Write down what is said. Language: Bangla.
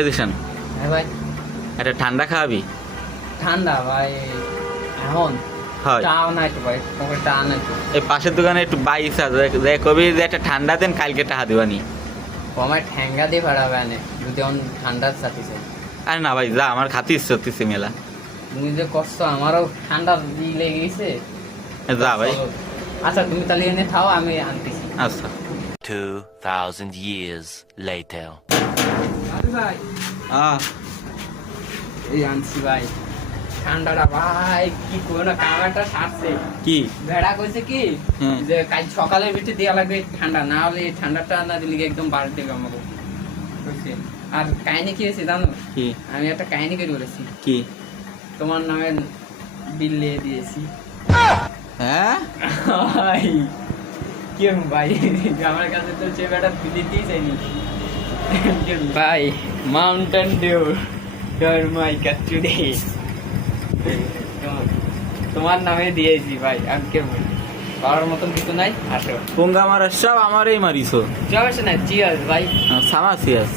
এদিশন হ্যাঁ ভাই। একটা ঠান্ডা খাওয়াবি? ঠান্ডা ভাই এখন হয় চাও নাই তো ভাই, তোকে চা নাই তো। এই পাশের দোকানে একটু বাইস আছে, কবি যে একটা ঠান্ডা দেন, কালকে টাকা দিবানি। আমার ঠ্যাঙ্গা দিয়ে ভাড়াবে আনে যদি অন ঠান্ডার সাথে চাই। আরে না ভাই, যা, আমার খাতে ইচ্ছে হচ্ছে মেলা। তুমি যে কষ্ট, আমারও ঠান্ডা লেগে গেছে। যা ভাই। চলো। আচ্ছা তুমি তাহলে এনে খাও, আমি আনতেছি। আচ্ছা 2000 years later. ভাই আহ এই আনছি ভাই ঠান্ডাটা ভাই, কি করো না, কামাটা সারছে। কি? ভেড়া কইছে কি হুম। যে কাল সকালের ভিতরে দেওয়া লাগবে ঠান্ডা, না হলে ঠান্ডাটা না দিলে একদম বাড় দেবে আমাকে বুঝছে। আর কাহিনী কি হয়েছে জানো? কি? আমি একটা কাহিনী করে বলেছি, কি? তোমার নামে বিল লিয়ে দিয়েছি। হ্যাঁ ভাই কি ভাই, আমার কাছে তো সে বেটা দিতেই চাইনি ভাই। মাউন্টেন ডিউ ডর মাই কাটুডে তোমার নামে দিয়েছি ভাই। আমি কে বলি পাওয়ার মতন কিছু নাই। আসো পুঙ্গা মারা সব আমারই মারিছো। যাবে না, চিয়ার্স ভাই। সামাসিয়াস।